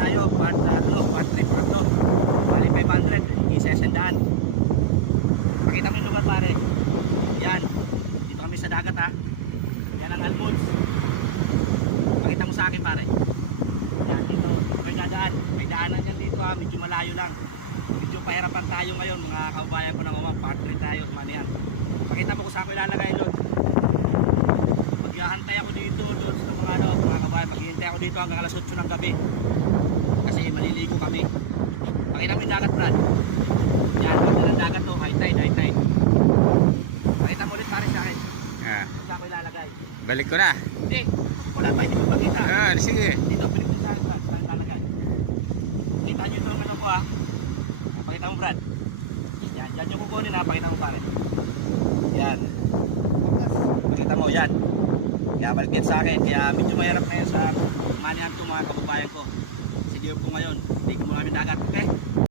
tayo, part 3 part 2. Bali 500, isesendaan. Pakita mo yung lugar pare. Yan, dito kami sa dagat ha. Yan ang Almonds. Pakita mo sa akin pare. Yan dito, may dadaan. May daanan yan dito ha, medyo malayo lang. Medyo pahirapan tayo ngayon mga kababayan ko na mga part 3 tayo. Manihan. Pakita mo kung saan ko ilalagay doon. Maghihantay ako dito doon sa mga mga kababayan. Maghihintay ako dito hanggang alas 8 ng gabi. Kasi maliligo kami. Pakita mo yung dagat Brad. Yan, pagka ng dagat to, high tide, high tide. Pakita mo ulit pare sa akin. Kung saan ko ilalagay. Balik ko na. Hindi, wala pa, hindi mo pakita. Sige. Dito, pinipin sa akin Brad, saan ilalagay. Kita nyo itong ano ko ha. Pakita mo Brad. Yan, dyan yung kukunin ha, pakita mo pare. Yan. Pakita mo, yan. Kaya balik din sa akin, kaya medyo mahirap ngayon sa manihan to mga kababayan ko. Sige po ngayon, hindi ko mo namin dagat.